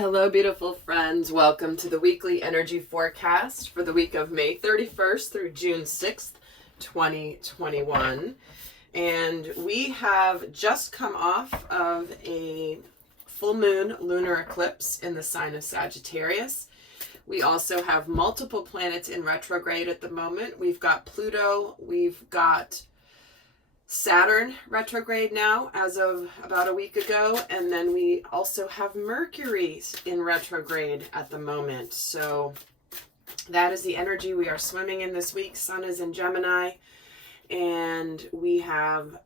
Hello, beautiful friends. Welcome to the weekly energy forecast for the week of May 31st through June 6th, 2021. And we have just come off of a full moon lunar eclipse in the sign of Sagittarius. We also have multiple planets in retrograde at the moment. We've got Pluto, we've got Saturn retrograde now as of about a week ago, and then we also have Mercury in retrograde at the moment. So that is the energy we are swimming in this week. Sun is in Gemini, and we're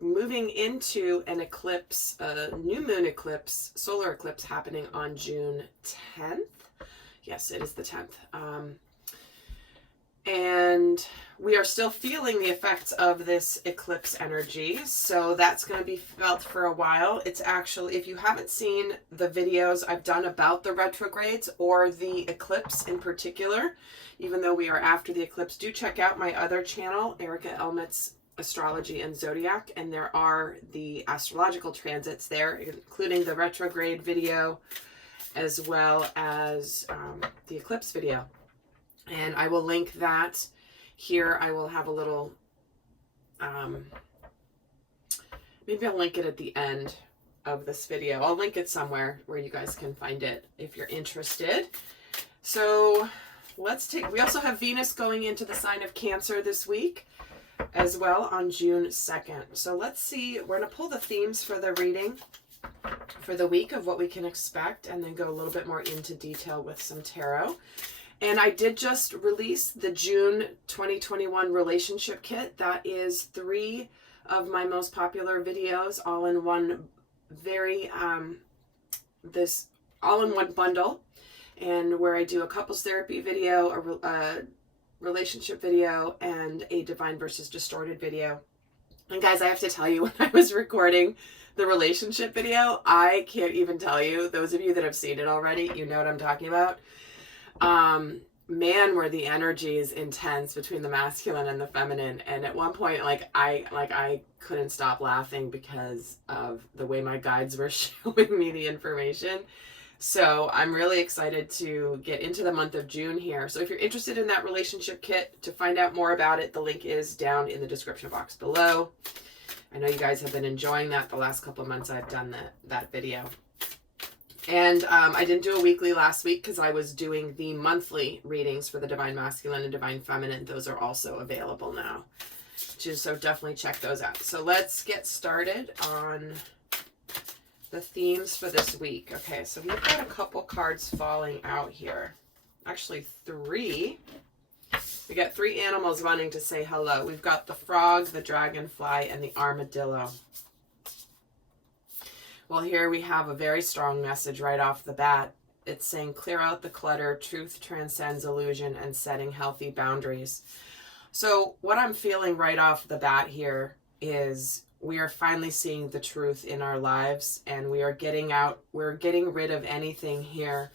moving into an eclipse, a new moon eclipse, solar eclipse happening on June 10th. Yes, it is the 10th. And we are still feeling the effects of this eclipse energy, so that's going to be felt for a while. It's actually, if you haven't seen the videos I've done about the retrogrades or the eclipse in particular, even though we are after the eclipse, do check out my other channel, Erica Elmet's Astrology and Zodiac, and there are the astrological transits there, including the retrograde video as well as the eclipse video. And I will link that here. I will have a little, maybe I'll link it at the end of this video. I'll link it somewhere where you guys can find it if you're interested. So we also have Venus going into the sign of Cancer this week as well on June 2nd. So let's see, we're going to pull the themes for the reading for the week of what we can expect, and then go a little bit more into detail with some tarot. And I did just release the June 2021 relationship kit. That is 3 of my most popular videos, all in one all-in-one bundle, and where I do a couples therapy video, a relationship video, and a divine versus distorted video. And guys, I have to tell you, when I was recording the relationship video, I can't even tell you, those of you that have seen it already, you know what I'm talking about. Man, were the energies intense between the masculine and the feminine. And at one point, I couldn't stop laughing because of the way my guides were showing me the information. So I'm really excited to get into the month of June here. So if you're interested in that relationship kit, to find out more about it, the link is down in the description box below. I know you guys have been enjoying that the last couple of months I've done that video. And I didn't do a weekly last week because I was doing the monthly readings for the Divine Masculine and Divine Feminine. Those are also available now. So definitely check those out. So let's get started on the themes for this week. Okay, so we've got a couple cards falling out here. Actually, 3. We got 3 animals wanting to say hello. We've got the frog, the dragonfly, and the armadillo. Well, here we have a very strong message right off the bat. It's saying, clear out the clutter, truth transcends illusion, and setting healthy boundaries. So what I'm feeling right off the bat here is we are finally seeing the truth in our lives, and we're getting rid of anything here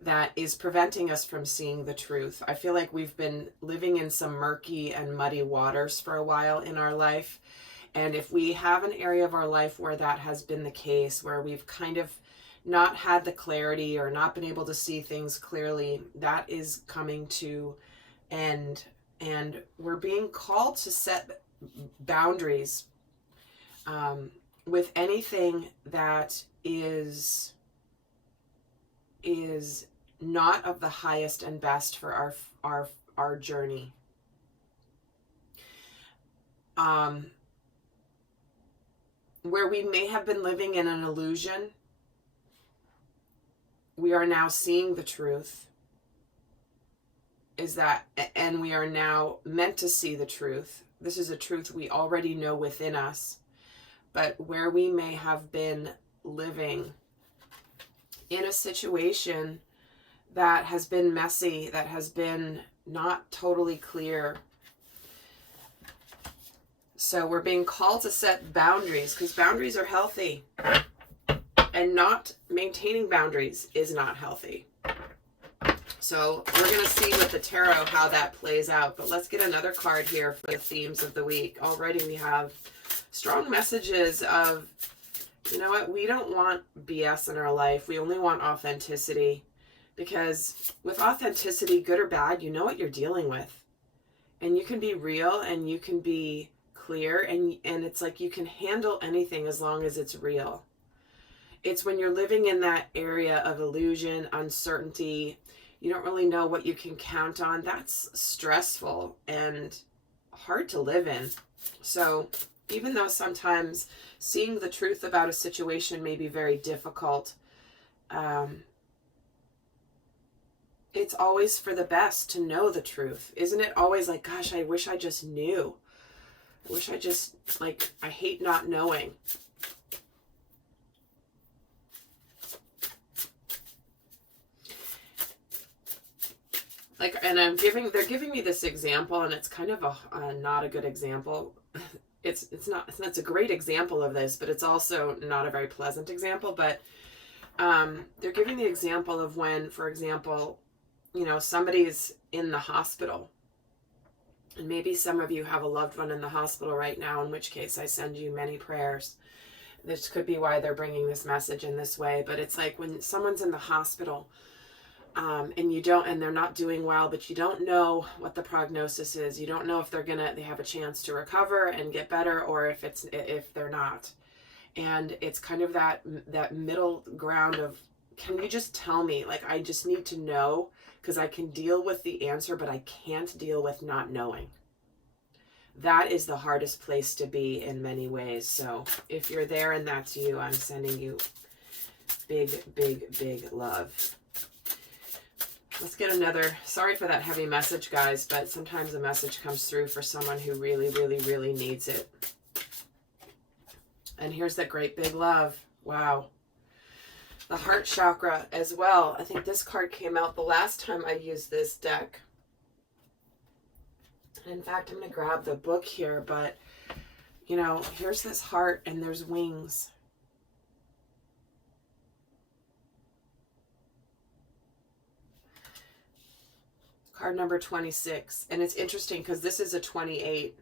that is preventing us from seeing the truth. I feel like we've been living in some murky and muddy waters for a while in our life. And if we have an area of our life where that has been the case, where we've kind of not had the clarity or not been able to see things clearly, that is coming to end. And we're being called to set boundaries with anything that is not of the highest and best for our journey. Where we may have been living in an illusion, we are now seeing the truth. And we are now meant to see the truth. This is a truth we already know within us. But where we may have been living in a situation that has been messy, that has been not totally clear. So we're being called to set boundaries, because boundaries are healthy, and not maintaining boundaries is not healthy. So we're going to see with the tarot how that plays out. But let's get another card here for the themes of the week. Already we have strong messages of You know what? We don't want BS in our life. We only want authenticity. Because with authenticity, good or bad, you know what you're dealing with. And you can be real and you can be clear, and it's like you can handle anything as long as it's real. It's when you're living in that area of illusion, uncertainty, you don't really know what you can count on. That's stressful and hard to live in. So even though sometimes seeing the truth about a situation may be very difficult, it's always for the best to know the truth. Isn't it always like, gosh, I wish I just knew. I wish I just, like, I hate not knowing. Like, and they're giving me this example, and it's kind of a not a good example. It's a great example of this, but it's also not a very pleasant example. But they're giving the example of when, for example, you know, somebody's in the hospital, and maybe some of you have a loved one in the hospital right now, in which case I send you many prayers. This could be why they're bringing this message in this way, but it's like when someone's in the hospital, and they're not doing well, but you don't know what the prognosis is. You don't know if they have a chance to recover and get better, or if they're not. And it's kind of that middle ground of, can you just tell me? Like, I just need to know, because I can deal with the answer, but I can't deal with not knowing. That is the hardest place to be in many ways. So if you're there and that's you, I'm sending you big, big, big love. Let's get another. Sorry for that heavy message, guys, but sometimes a message comes through for someone who really, really, really needs it. And here's that great big love. Wow. The heart chakra as well. I think this card came out the last time I used this deck. In fact, I'm going to grab the book here, but, you know, here's this heart and there's wings. Card number 26. And it's interesting because this is a 28.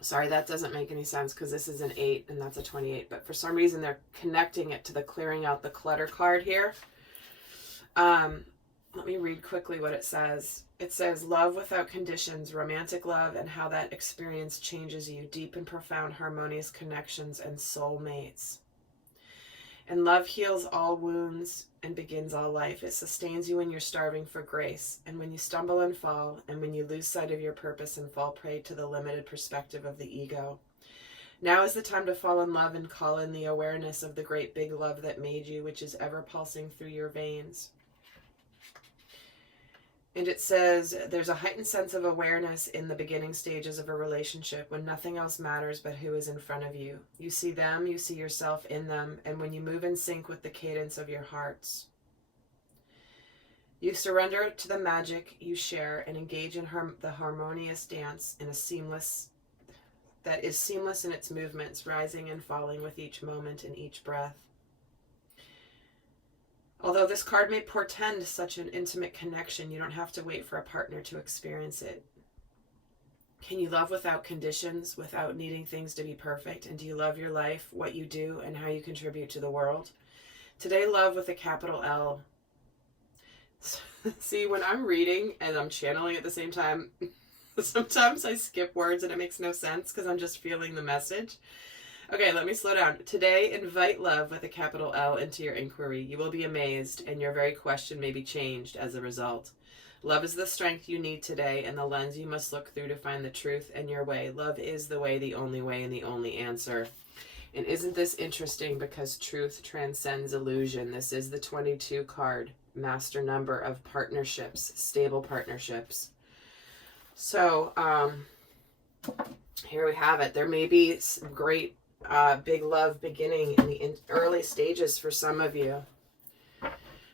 Sorry, that doesn't make any sense because this is an 8 and that's a 28. But for some reason, they're connecting it to the clearing out the clutter card here. Let me read quickly what it says. It says, love without conditions, romantic love, and how that experience changes you, deep and profound harmonious connections and soulmates. And love heals all wounds and begins all life. It sustains you when you're starving for grace, and when you stumble and fall, and when you lose sight of your purpose and fall prey to the limited perspective of the ego. Now is the time to fall in love and call in the awareness of the great big love that made you, which is ever pulsing through your veins. And it says, there's a heightened sense of awareness in the beginning stages of a relationship when nothing else matters but who is in front of you. You see them, you see yourself in them, and when you move in sync with the cadence of your hearts. You surrender to the magic you share and engage in the harmonious dance in that is seamless in its movements, rising and falling with each moment and each breath. Although this card may portend such an intimate connection, you don't have to wait for a partner to experience it. Can you love without conditions, without needing things to be perfect? And do you love your life, what you do, and how you contribute to the world? Today, love with a capital L. See, when I'm reading and I'm channeling at the same time, sometimes I skip words and it makes no sense because I'm just feeling the message. Okay, let me slow down. Today, invite love with a capital L into your inquiry. You will be amazed, and your very question may be changed as a result. Love is the strength you need today, and the lens you must look through to find the truth and your way. Love is the way, and the only answer. And isn't this interesting? Because truth transcends illusion. This is the 22 card, master number of partnerships, stable partnerships. So, here we have it. There may be some great big love beginning in the early stages for some of you.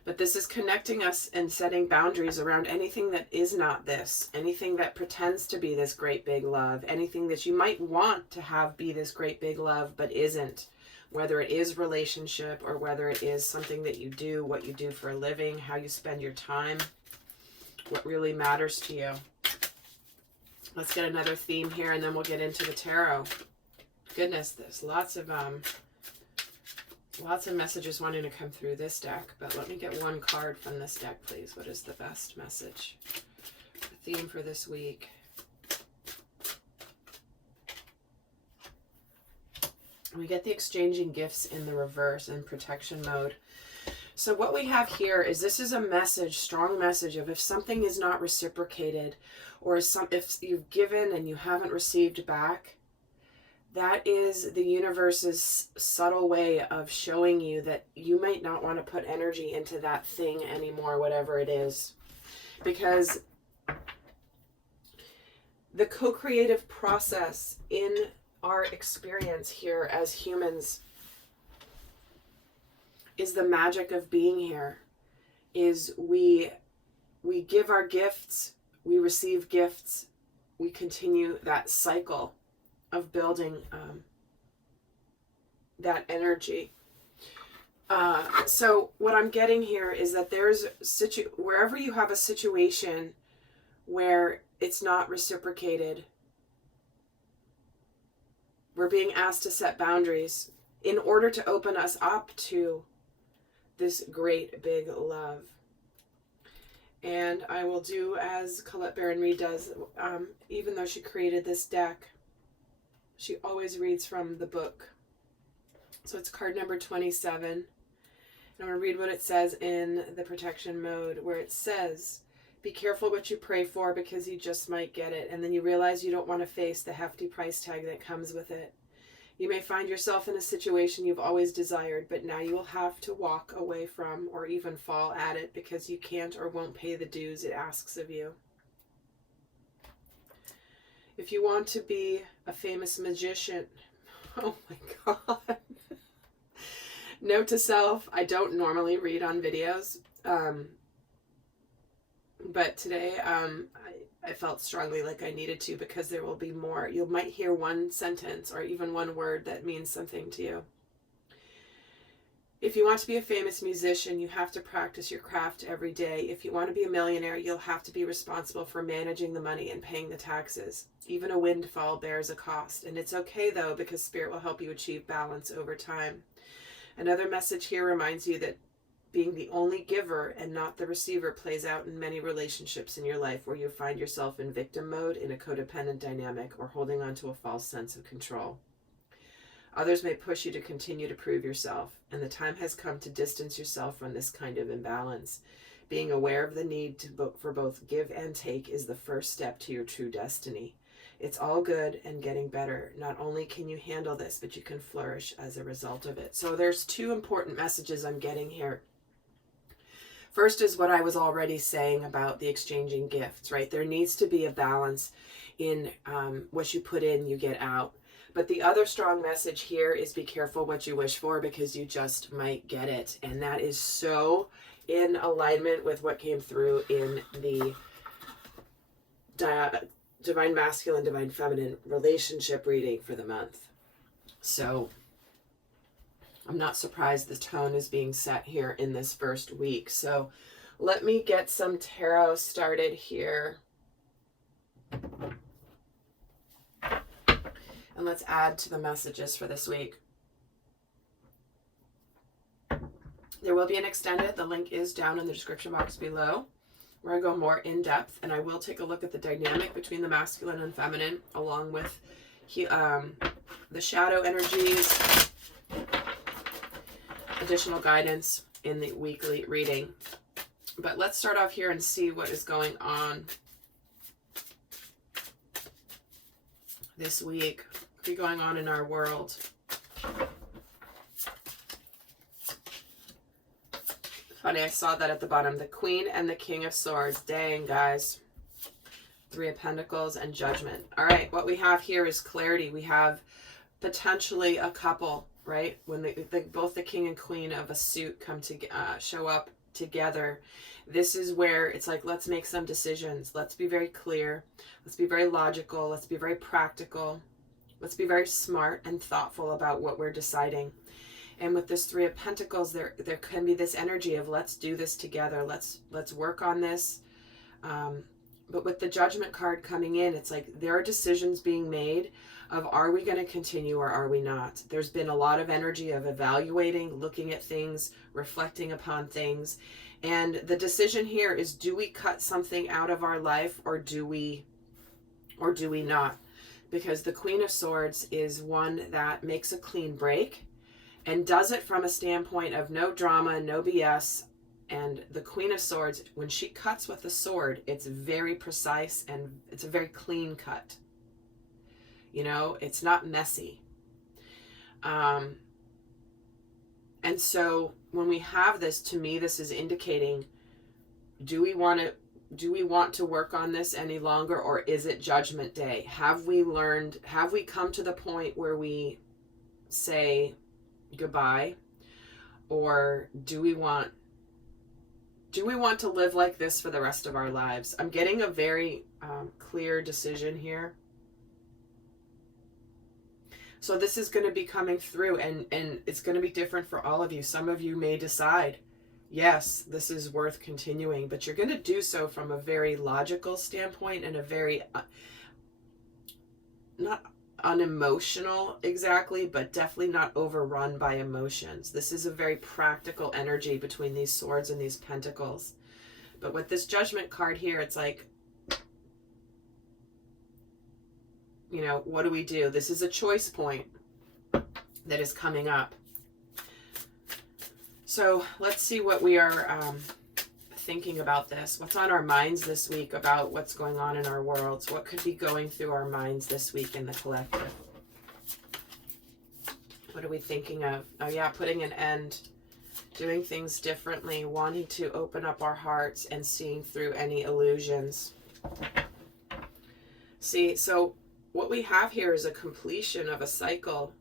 But this is connecting us and setting boundaries around anything that is not this, anything that pretends to be this great big love, anything that you might want to have be this great big love but isn't, whether it is relationship or whether it is something that you do, what you do for a living, how you spend your time, what really matters to you. Let's get another theme here and then we'll get into the tarot. Goodness, there's lots of Lots of messages wanting to come through this deck, but let me get one card from this deck, please. What is the best message? The theme for this week. We get the exchanging gifts in the reverse in protection mode. So what we have here is, this is a message, strong message of if something is not reciprocated, or if you've given and you haven't received back, that is the universe's subtle way of showing you that you might not want to put energy into that thing anymore, whatever it is. Because the co-creative process in our experience here as humans is the magic of being here. Is we give our gifts, we receive gifts, we continue that cycle of building that energy. So what I'm getting here is that there's wherever you have a situation where it's not reciprocated, we're being asked to set boundaries in order to open us up to this great big love. And I will do as Colette Baron-Reid does. Even though she created this deck, she always reads from the book. So it's card number 27. And I'm going to read what it says in the protection mode, where it says, be careful what you pray for, because you just might get it. And then you realize you don't want to face the hefty price tag that comes with it. You may find yourself in a situation you've always desired, but now you will have to walk away from, or even fall at it, because you can't or won't pay the dues it asks of you. If you want to be a famous magician, oh my God. Note to self, I don't normally read on videos, but today I felt strongly like I needed to, because there will be more. You might hear one sentence or even one word that means something to you. If you want to be a famous musician, you have to practice your craft every day. If you want to be a millionaire, you'll have to be responsible for managing the money and paying the taxes. Even a windfall bears a cost. And it's okay though, because Spirit will help you achieve balance over time. Another message here reminds you that being the only giver and not the receiver plays out in many relationships in your life, where you find yourself in victim mode, in a codependent dynamic, or holding on to a false sense of control. Others may push you to continue to prove yourself, and the time has come to distance yourself from this kind of imbalance. Being aware of the need for both give and take is the first step to your true destiny. It's all good and getting better. Not only can you handle this, but you can flourish as a result of it. So there's two important messages I'm getting here. First is what I was already saying about the exchanging gifts, right? There needs to be a balance in what you put in, you get out. But the other strong message here is be careful what you wish for, because you just might get it. And that is so in alignment with what came through in the Divine Masculine, Divine Feminine relationship reading for the month. So I'm not surprised the tone is being set here in this first week. So let me get some tarot started here. And let's add to the messages for this week. There will be an extended. The link is down in the description box below, where I go more in depth, and I will take a look at the dynamic between the masculine and feminine, along with the shadow energies, additional guidance in the weekly reading. But let's start off here and see what is going on this week, going on in our world. Funny, I saw that at the bottom. The Queen and the King of Swords. Dang, guys. Three of Pentacles and Judgment. All right, what we have here is clarity. We have potentially a couple, right? When both the King and Queen of a suit come to show up together. This is where it's like, let's make some decisions. Let's be very clear. Let's be very logical. Let's be very practical. Let's be very smart and thoughtful about what we're deciding. And with this Three of Pentacles, there can be this energy of let's do this together. Let's work on this. But with the Judgment card coming in, it's like there are decisions being made of, are we going to continue or are we not? There's been a lot of energy of evaluating, looking at things, reflecting upon things. And the decision here is, do we cut something out of our life or do we not? Because the Queen of Swords is one that makes a clean break and does it from a standpoint of no drama, no BS. And the Queen of Swords, when she cuts with a sword, it's very precise and it's a very clean cut. You know, it's not messy. And so when we have this, to me, this is indicating, do we want to work on this any longer, or is it Judgment Day? Have we come to the point where we say goodbye, or do we want to live like this for the rest of our lives? I'm getting a very clear decision here. So this is going to be coming through, and it's going to be different for all of you. Some of you may decide, yes, this is worth continuing, but you're going to do so from a very logical standpoint and a very, not unemotional exactly, but definitely not overrun by emotions. This is a very practical energy between these swords and these pentacles. But with this Judgment card here, it's like, you know, what do we do? This is a choice point that is coming up. So let's see what we are thinking about this. What's on our minds this week about what's going on in our worlds? What could be going through our minds this week in the collective? What are we thinking of? Oh yeah, putting an end, doing things differently, wanting to open up our hearts and seeing through any illusions. See, so what we have here is a completion of a cycle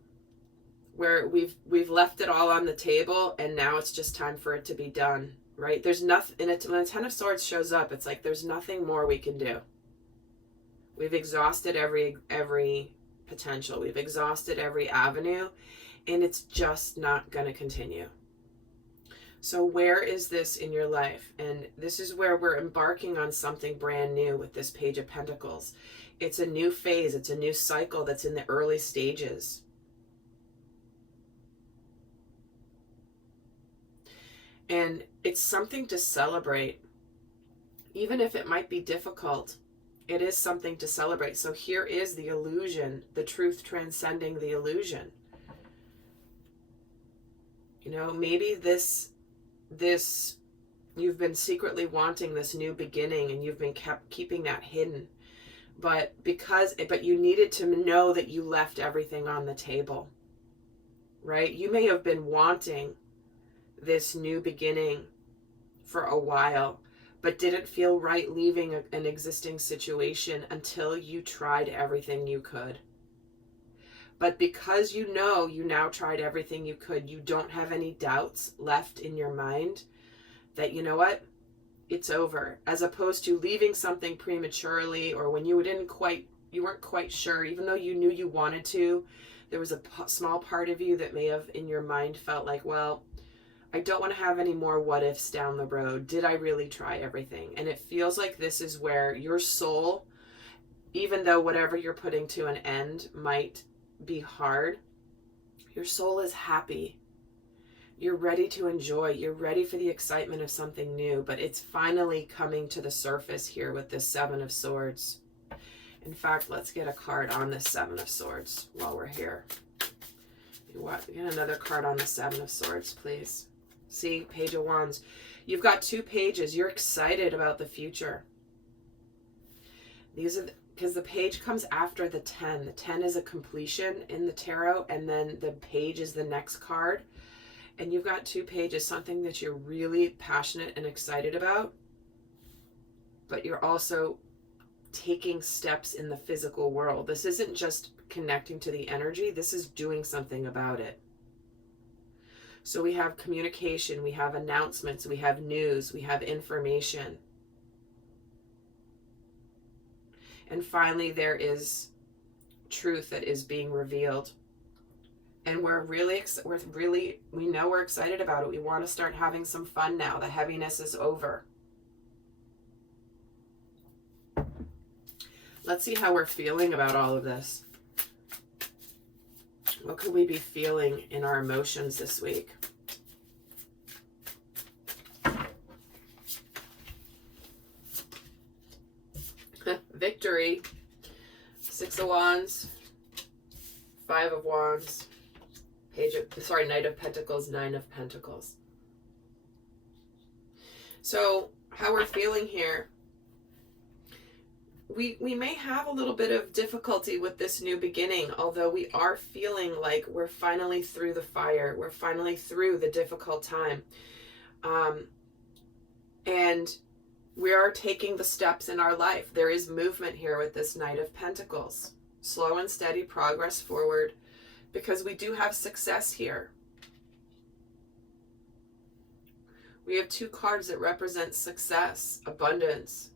where we've left it all on the table and now it's just time for it to be done, right? There's nothing, when the Ten of Swords shows up, it's like there's nothing more we can do. We've exhausted every potential. We've exhausted every avenue, and it's just not going to continue. So where is this in your life? And this is where we're embarking on something brand new with this Page of Pentacles. It's a new phase. It's a new cycle that's in the early stages. And it's something to celebrate. Even if it might be difficult, it is something to celebrate. So here is the illusion, the truth transcending the illusion. You know, maybe this you've been secretly wanting this new beginning and you've been keeping that hidden. But you needed to know that you left everything on the table, right? You may have been wanting this new beginning for a while, but didn't feel right leaving an existing situation until you tried everything you could. But because you now tried everything you could, you don't have any doubts left in your mind that, you know what, it's over, as opposed to leaving something prematurely, or when you weren't quite sure, even though you knew you wanted to. There was a small part of you that may have in your mind felt like, well, I don't want to have any more what ifs down the road. Did I really try everything? And it feels like this is where your soul, even though whatever you're putting to an end might be hard, your soul is happy. You're ready to enjoy. You're ready for the excitement of something new, but it's finally coming to the surface here with this Seven of Swords. In fact, let's get a card on this Seven of Swords while we're here. Get another card on the Seven of Swords, please. See, Page of Wands. You've got two pages. You're excited about the future. Because the page comes after the 10. The 10 is a completion in the tarot, and then the page is the next card. And you've got two pages, something that you're really passionate and excited about, but you're also taking steps in the physical world. This isn't just connecting to the energy. This is doing something about it. So we have communication, we have announcements, we have news, we have information. And finally, there is truth that is being revealed. And we know we're excited about it. We want to start having some fun now. The heaviness is over. Let's see how we're feeling about all of this. What could we be feeling in our emotions this week? Victory. 6 of Wands. 5 of Wands. Knight of Pentacles, 9 of Pentacles. So, how we're feeling here. We may have a little bit of difficulty with this new beginning, although we are feeling like we're finally through the fire. We're finally through the difficult time. And we are taking the steps in our life. There is movement here with this Knight of Pentacles. Slow and steady progress forward, because we do have success here. We have 2 cards that represent success, abundance,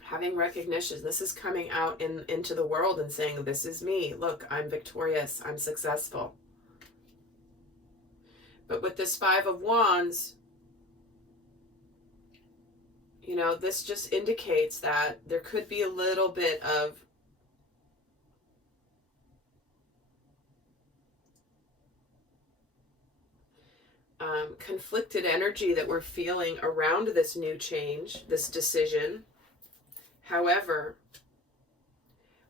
having recognition. This is coming out into the world and saying, this is me. Look, I'm victorious. I'm successful. But with this 5 of Wands, you know, this just indicates that there could be a little bit of conflicted energy that we're feeling around this new change, this decision. However,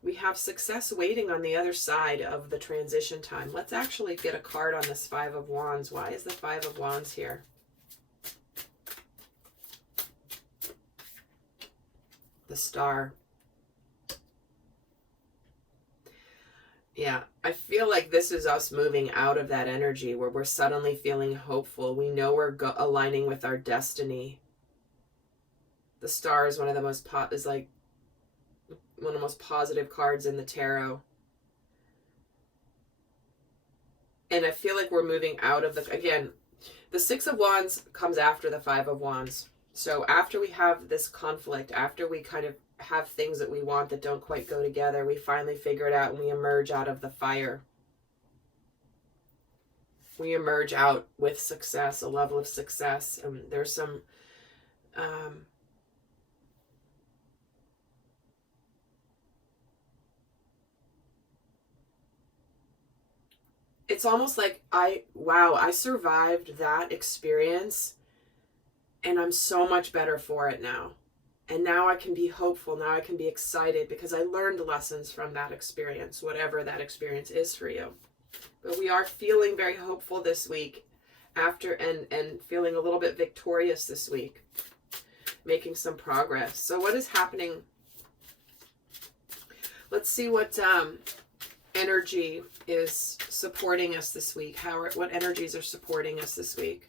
we have success waiting on the other side of the transition time. Let's actually get a card on this 5 of Wands. Why is the 5 of Wands here? The Star. Yeah, I feel like this is us moving out of that energy where we're suddenly feeling hopeful. We know we're aligning with our destiny. The Star is one of the most one of the most positive cards in the tarot. And I feel like we're moving out of again, the 6 of Wands comes after the 5 of Wands. So after we have this conflict, after we kind of have things that we want that don't quite go together, we finally figure it out and we emerge out of the fire. We emerge out with success, a level of success. And there's some it's almost like I survived that experience and I'm so much better for it now. And now I can be hopeful. Now I can be excited because I learned lessons from that experience, whatever that experience is for you. But we are feeling very hopeful this week after and feeling a little bit victorious this week, making some progress. So what is happening? Let's see what energy is supporting us this week. What energies are supporting us this week?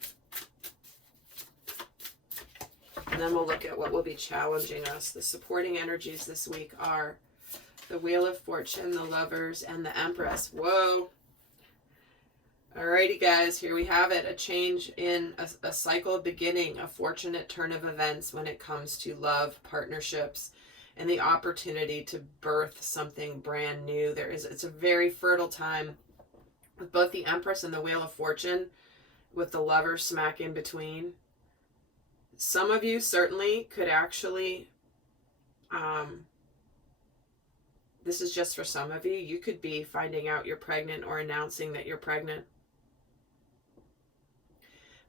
And then we'll look at what will be challenging us. The supporting energies this week are the Wheel of Fortune, the Lovers, and the Empress. Whoa. Alrighty, guys, here we have it. A change in a cycle beginning, a fortunate turn of events when it comes to love, partnerships, and the opportunity to birth something brand new. It's a very fertile time with both the Empress and the Wheel of Fortune, with the Lover smack in between. Some of you certainly could actually, this is just for some of you, you could be finding out you're pregnant or announcing that you're pregnant.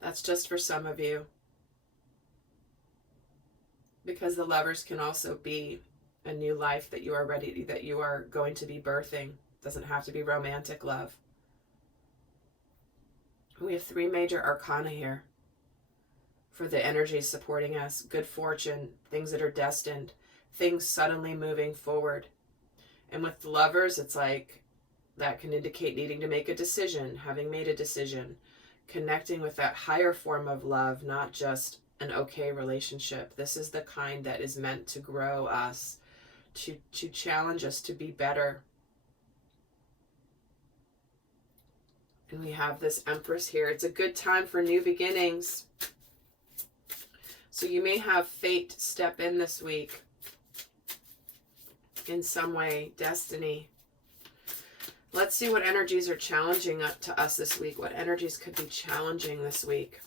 That's just for some of you. Because the Lovers can also be a new life that you are going to be birthing. It doesn't have to be romantic love. We have 3 major arcana here for the energies supporting us. Good fortune, things that are destined, things suddenly moving forward. And with the Lovers, it's like that can indicate needing to make a decision, having made a decision, connecting with that higher form of love, not just an okay relationship. This is the kind that is meant to grow us, to challenge us to be better. And we have this Empress here. It's a good time for new beginnings. So you may have fate step in this week in some way, destiny. Let's see what energies are challenging to us this week. What energies could be challenging this week?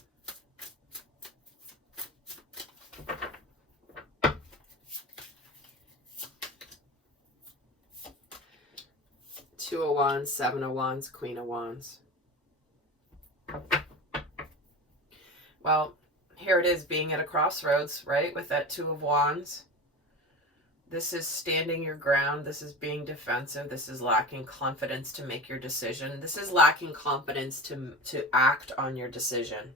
Two of Wands, Seven of Wands, Queen of Wands. Well, here it is, being at a crossroads, right? With that Two of Wands. This is standing your ground. This is being defensive. This is lacking confidence to make your decision. This is lacking confidence to act on your decision.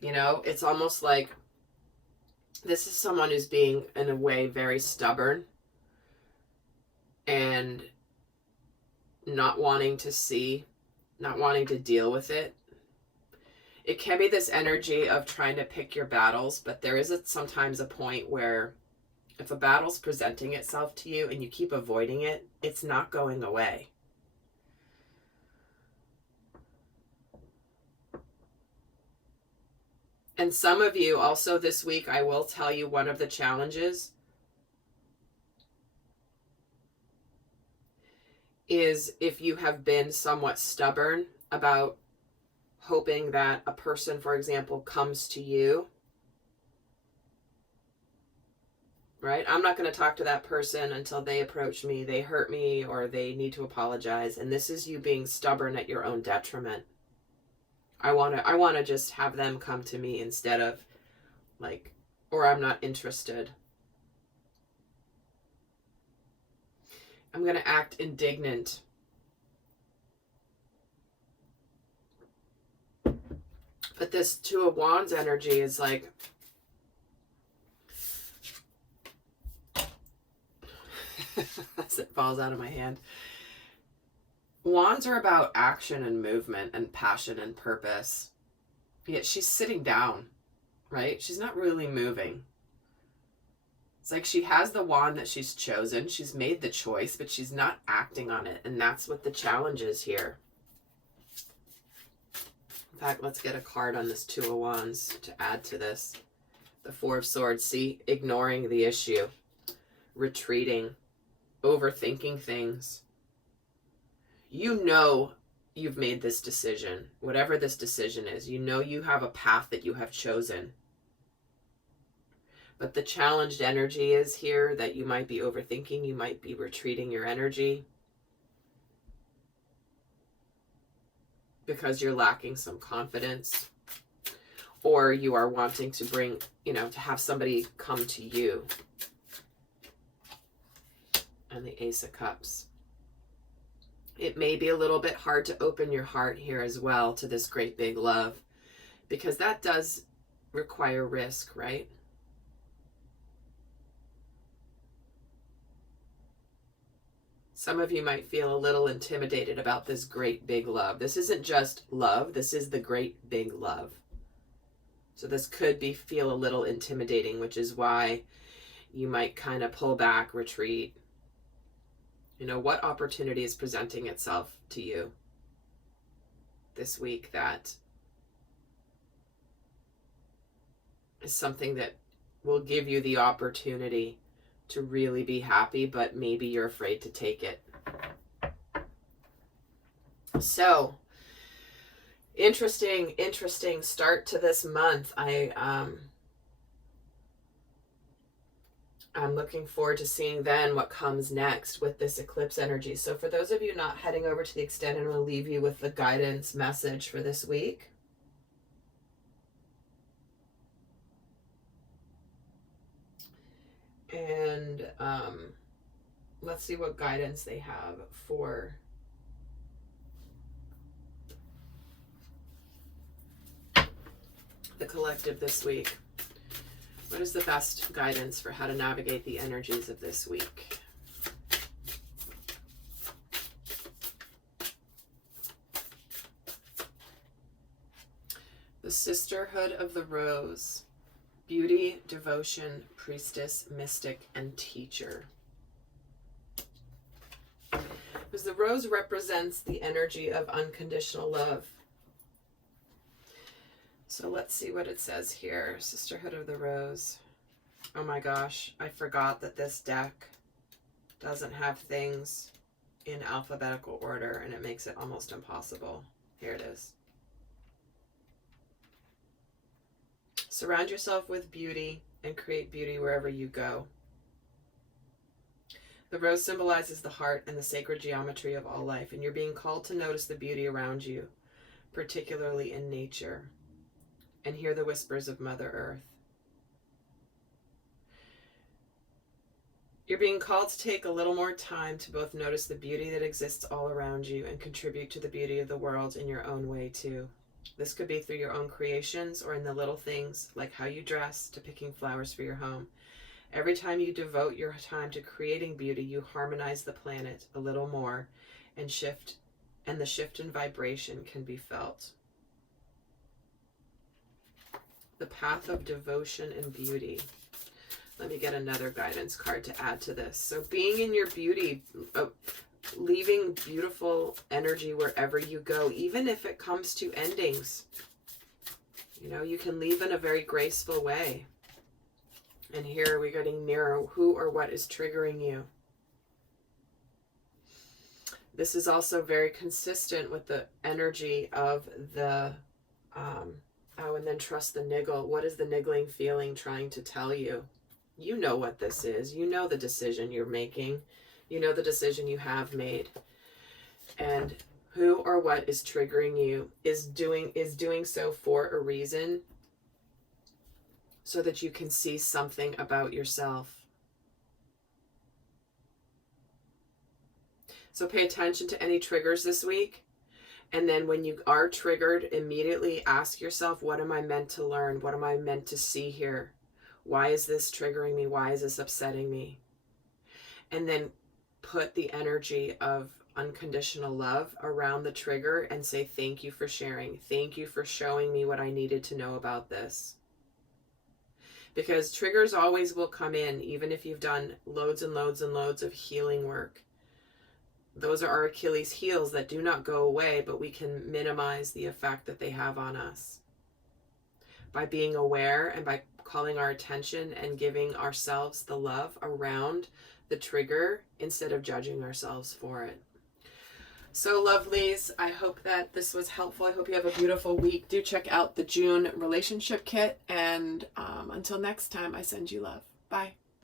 You know, it's almost like this is someone who's being, in a way, very stubborn and not wanting to see, not wanting to deal with it. It can be this energy of trying to pick your battles, but there is sometimes a point where if a battle's presenting itself to you and you keep avoiding it, it's not going away. And some of you also this week, I will tell you, one of the challenges is if you have been somewhat stubborn about hoping that a person, for example, comes to you, right? I'm not going to talk to that person until they approach me, they hurt me, or they need to apologize. And this is you being stubborn at your own detriment. I want to just have them come to me instead of like, or I'm not interested. I'm going to act indignant. But this Two of Wands energy is like, as it falls out of my hand. Wands are about action and movement and passion and purpose. Yet she's sitting down, right? She's not really moving. It's like she has the wand that she's chosen. She's made the choice, but she's not acting on it. And that's what the challenge is here. In fact, let's get a card on this Two of Wands to add to this. The Four of Swords. See, ignoring the issue, retreating, overthinking things. You know you've made this decision, whatever this decision is. You know you have a path that you have chosen. But the challenged energy is here that you might be overthinking, you might be retreating your energy because you're lacking some confidence, or you are wanting to bring, to have somebody come to you. And the Ace of Cups. It may be a little bit hard to open your heart here as well to this great big love, because that does require risk, right? Some of you might feel a little intimidated about this great big love. This isn't just love, this is the great big love. So this could feel a little intimidating, which is why you might kind of pull back, retreat. What opportunity is presenting itself to you this week that is something that will give you the opportunity to really be happy, but maybe you're afraid to take it. So, interesting start to this month. I'm looking forward to seeing then what comes next with this eclipse energy. So for those of you not heading over to the extended, I'm going to leave you with the guidance message for this week. And let's see what guidance they have for the collective this week. What is the best guidance for how to navigate the energies of this week? The Sisterhood of the Rose. Beauty, devotion, priestess, mystic, and teacher. Because the rose represents the energy of unconditional love. So let's see what it says here. Sisterhood of the Rose. Oh my gosh, I forgot that this deck doesn't have things in alphabetical order, and it makes it almost impossible. Here it is. Surround yourself with beauty and create beauty wherever you go. The rose symbolizes the heart and the sacred geometry of all life, and you're being called to notice the beauty around you, particularly in nature, and hear the whispers of Mother Earth. You're being called to take a little more time to both notice the beauty that exists all around you and contribute to the beauty of the world in your own way too. This could be through your own creations or in the little things like how you dress to picking flowers for your home. Every time you devote your time to creating beauty, you harmonize the planet a little more, and the shift in vibration can be felt. The path of devotion and beauty. Let me get another guidance card to add to this. So being in your beauty, leaving beautiful energy wherever you go, even if it comes to endings. You know, you can leave in a very graceful way. And here we're getting mirror, who or what is triggering you. This is also very consistent with the energy of the, and then trust the niggle. What is the niggling feeling trying to tell you? You know what this is. You know the decision you're making. You know the decision you have made. And who or what is triggering you is doing so for a reason, so that you can see something about yourself. So pay attention to any triggers this week. And then when you are triggered, immediately ask yourself, what am I meant to learn? What am I meant to see here? Why is this triggering me? Why is this upsetting me? And then put the energy of unconditional love around the trigger and say, thank you for sharing. Thank you for showing me what I needed to know about this. Because triggers always will come in, even if you've done loads and loads and loads of healing work. Those are our Achilles heels that do not go away, but we can minimize the effect that they have on us by being aware and by calling our attention and giving ourselves the love around the trigger instead of judging ourselves for it. So lovelies, I hope that this was helpful. I hope you have a beautiful week. Do check out the June relationship kit. And until next time, I send you love. Bye.